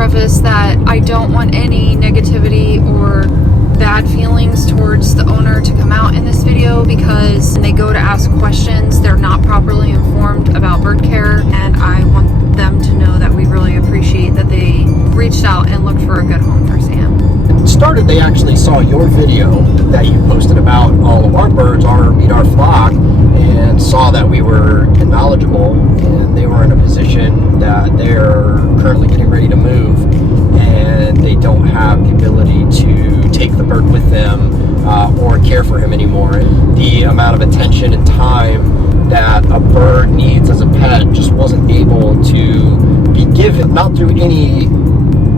preface that I don't want any negativity or bad feelings towards the owner to come out in this video, because when they go to ask questions, they're not properly informed about bird care, and I want them to know that we really appreciate that they reached out and looked for a good home for Sam. It started, they actually saw your video that you posted about all of our birds, meet our flock, and saw that we were knowledgeable, and they were in a position that they're currently getting ready to move, and they don't have the ability to take the bird with them or care for him anymore. The amount of attention and time that a bird needs as a pet just wasn't able to be given, not through any,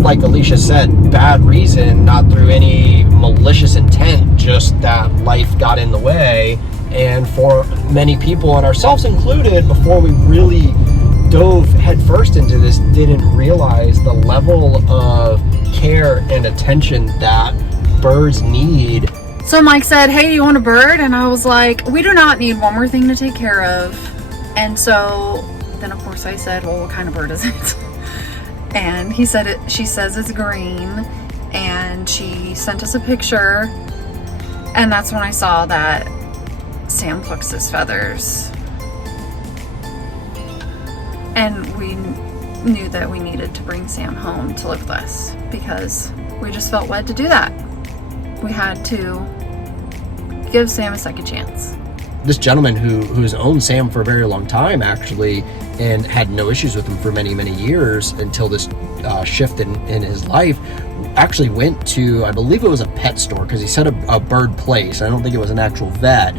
like Alicia said, bad reason, not through any malicious intent, just that life got in the way. And for many people, and ourselves included, before we really dove headfirst into this, didn't realize the level of care and attention that birds need. So Mike said, hey, you want a bird? And I was like, we do not need one more thing to take care of. And so then of course I said, well, what kind of bird is it? And he said she says it's green, and she sent us a picture, and that's when I saw that Sam plucks his feathers. And we knew that we needed to bring Sam home to live with us, because we just felt led to do that. We had to give Sam a second chance. This gentleman who's owned Sam for a very long time, actually, and had no issues with him for many, many years until this shift in his life, actually went to, I believe it was a pet store, because he said a bird place. I don't think it was an actual vet,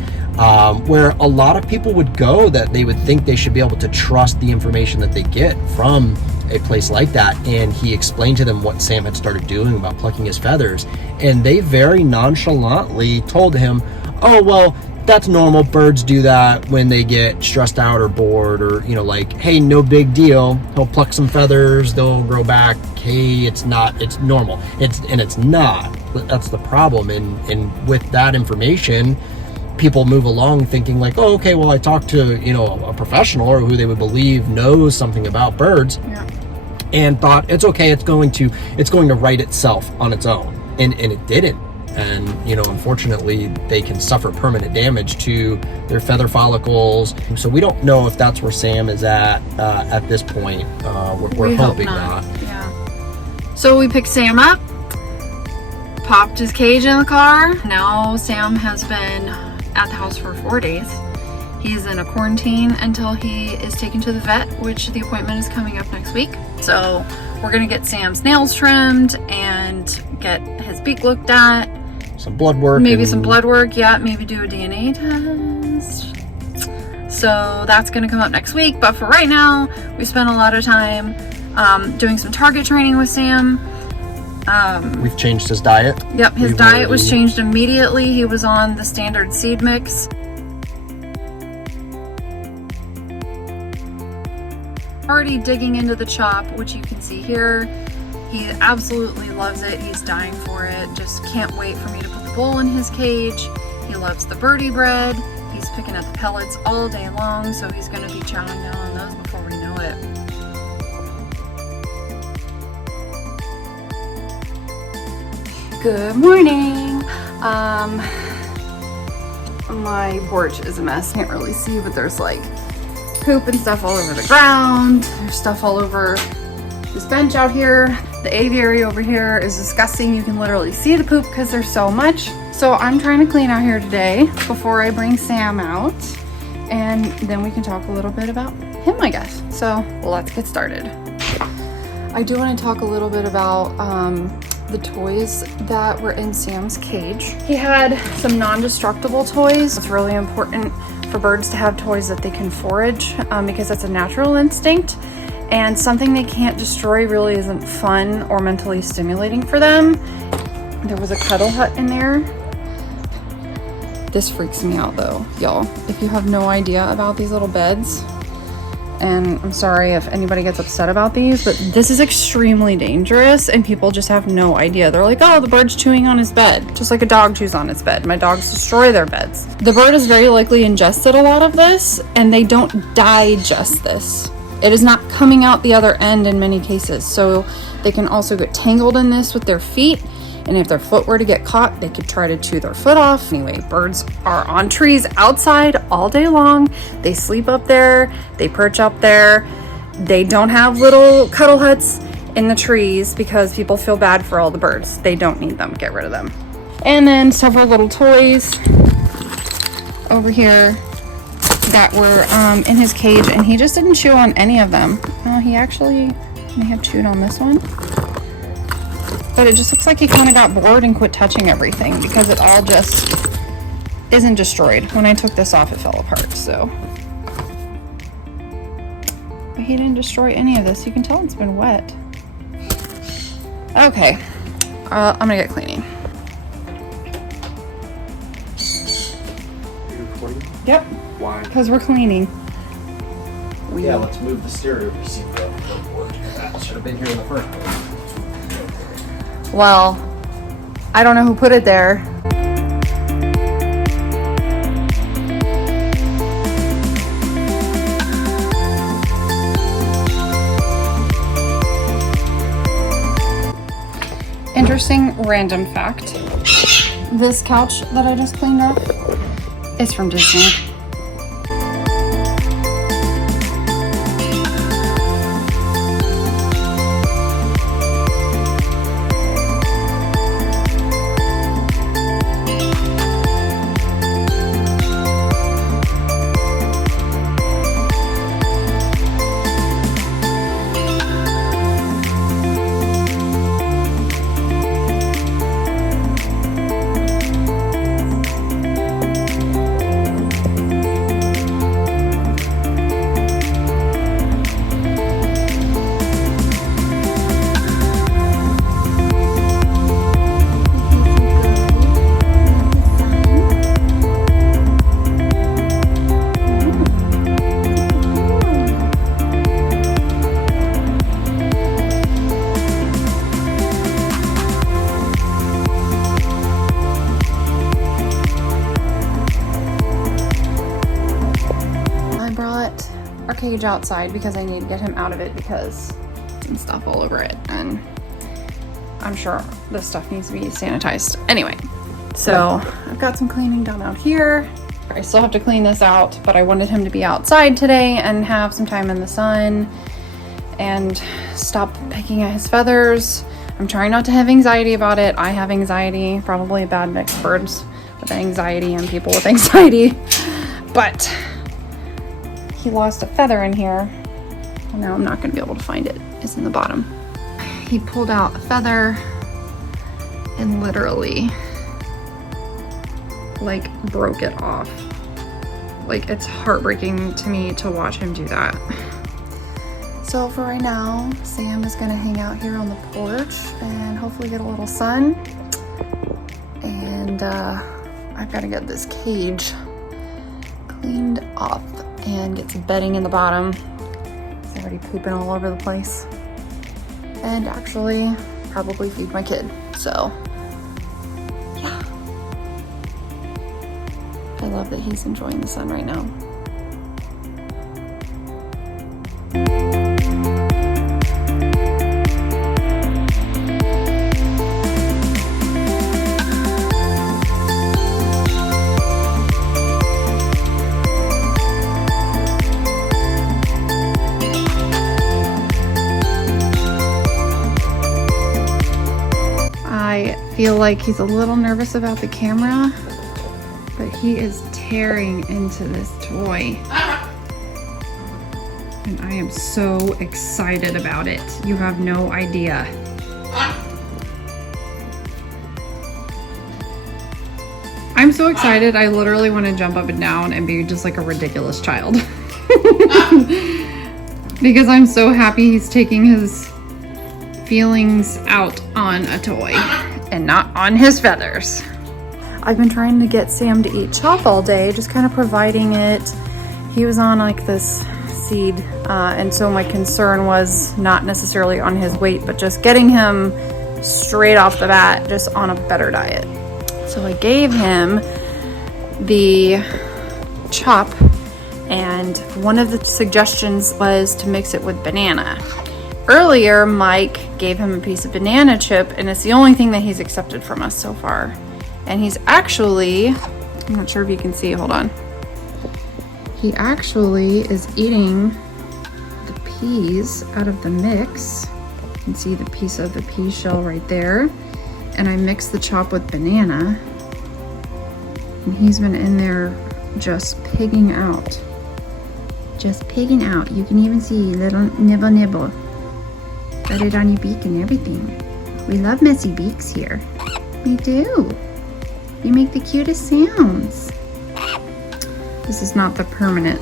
where a lot of people would go that they would think they should be able to trust the information that they get from a place like that. And he explained to them what Sam had started doing about plucking his feathers, and they very nonchalantly told him, oh, well, that's normal. Birds do that when they get stressed out or bored, or, like, hey, no big deal. He'll pluck some feathers, they'll grow back. Hey, it's normal. It's not. That's the problem. And with that information, people move along thinking like, oh, okay, well, I talked to, a professional, or who they would believe knows something about birds, yeah, and thought it's okay. It's going to right itself on its own. And it didn't. And unfortunately, they can suffer permanent damage to their feather follicles. So we don't know if that's where Sam is at this point. We're hoping not. Yeah. So we picked Sam up, popped his cage in the car. Now Sam has been at the house for 4 days. He's in a quarantine until he is taken to the vet, which the appointment is coming up next week. So we're gonna get Sam's nails trimmed and get his beak looked at. Some blood work. Maybe some blood work, yeah, maybe do a DNA test. So that's gonna come up next week, but for right now, we spent a lot of time doing some target training with Sam. We've changed his diet. Yep, his diet was changed immediately. He was on the standard seed mix. Already digging into the chop, which you can see here. He absolutely loves it. He's dying for it. Just can't wait for me to put the bowl in his cage. He loves the birdie bread. He's picking at the pellets all day long, so he's gonna be chowing down on those before we know it. Good morning. My porch is a mess. Can't really see, but there's like poop and stuff all over the ground. There's stuff all over this bench out here. The aviary over here is disgusting. You can literally see the poop because there's so much. So I'm trying to clean out here today before I bring Sam out, and then we can talk a little bit about him, I guess. So let's get started. I do want to talk a little bit about the toys that were in Sam's cage. He had some non-destructible toys. It's really important for birds to have toys that they can forage because that's a natural instinct, and something they can't destroy really isn't fun or mentally stimulating for them. There was a cuddle hut in there. This freaks me out though, y'all. If you have no idea about these little beds, and I'm sorry if anybody gets upset about these, but this is extremely dangerous and people just have no idea. They're like, oh, the bird's chewing on his bed, just like a dog chews on its bed. My dogs destroy their beds. The bird has very likely ingested a lot of this, and they don't digest this. It is not coming out the other end in many cases. So They can also get tangled in this with their feet, and if their foot were to get caught, they could try to chew their foot off. Anyway, birds are on trees outside all day long. They sleep up there, they perch up there. They don't have little cuddle huts in the trees because people feel bad for all the birds. They don't need them, get rid of them. And then several little toys over here that were in his cage, and he just didn't chew on any of them. Well, he actually may have chewed on this one, but it just looks like he kind of got bored and quit touching everything because it all just isn't destroyed. When I took this off, it fell apart, so. But he didn't destroy any of this. You can tell it's been wet. Okay, I'm gonna get cleaning. Yep. Why? Because we're cleaning. Yeah, let's move the stereo receiver up. That should have been here in the first place. Well, I don't know who put it there. Interesting random fact. This couch that I just cleaned off is from Disney. Our cage outside because I need to get him out of it because some stuff all over it, and I'm sure this stuff needs to be sanitized. Anyway, so I've got some cleaning done out here. I still have to clean this out, but I wanted him to be outside today and have some time in the sun and stop picking at his feathers. I'm trying not to have anxiety about it. I have anxiety, probably a bad mix of birds with anxiety and people with anxiety, but he lost a feather in here. Well, now I'm not gonna be able to find it. It's in the bottom. He pulled out a feather and literally like broke it off. Like, it's heartbreaking to me to watch him do that. So for right now, Sam is gonna hang out here on the porch and hopefully get a little sun. And I've gotta get this cage cleaned off and get some bedding in the bottom. It's already pooping all over the place. And actually probably feed my kid. So yeah. I love that he's enjoying the sun right now. I feel like he's a little nervous about the camera, but he is tearing into this toy. And I am so excited about it. You have no idea. I'm so excited. I literally want to jump up and down and be just like a ridiculous child. Because I'm so happy he's taking his feelings out on a toy and not on his feathers. I've been trying to get Sam to eat chop all day, just kind of providing it. He was on like this seed, and so my concern was not necessarily on his weight, but just getting him straight off the bat, just on a better diet. So I gave him the chop, and one of the suggestions was to mix it with banana. Earlier, Mike gave him a piece of banana chip, and it's the only thing that he's accepted from us so far. And he's actually, I'm not sure if you can see, hold on. He actually is eating the peas out of the mix. You can see the piece of the pea shell right there. And I mixed the chop with banana. And he's been in there just pigging out. Just pigging out. You can even see little nibble nibble. Got it on your beak and everything. We love messy beaks here. We do. You make the cutest sounds. This is not the permanent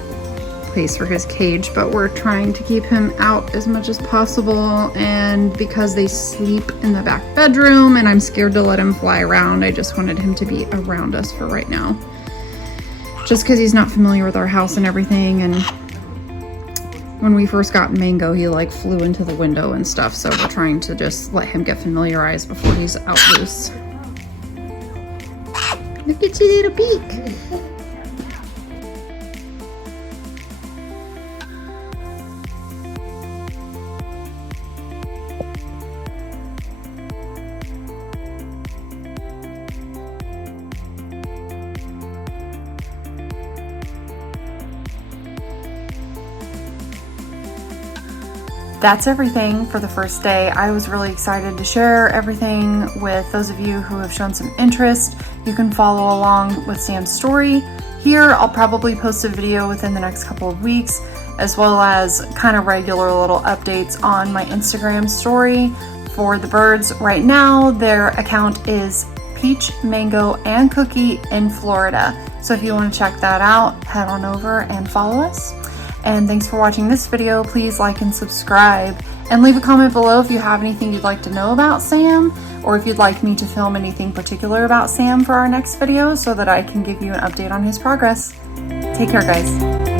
place for his cage, but we're trying to keep him out as much as possible. And because they sleep in the back bedroom and I'm scared to let him fly around, I just wanted him to be around us for right now. Just because he's not familiar with our house and everything. And when we first got Mango, he like flew into the window and stuff. So we're trying to just let him get familiarized before he's out loose. Look at your little beak. That's everything for the first day. I was really excited to share everything with those of you who have shown some interest. You can follow along with Sam's story. Here, I'll probably post a video within the next couple of weeks, as well as kind of regular little updates on my Instagram story for the birds. Right now, their account is Peach, Mango, and Cookie in Florida. So if you want to check that out, head on over and follow us. And thanks for watching this video. Please like and subscribe, and leave a comment below if you have anything you'd like to know about Sam, or if you'd like me to film anything particular about Sam for our next video so that I can give you an update on his progress. Take care, guys.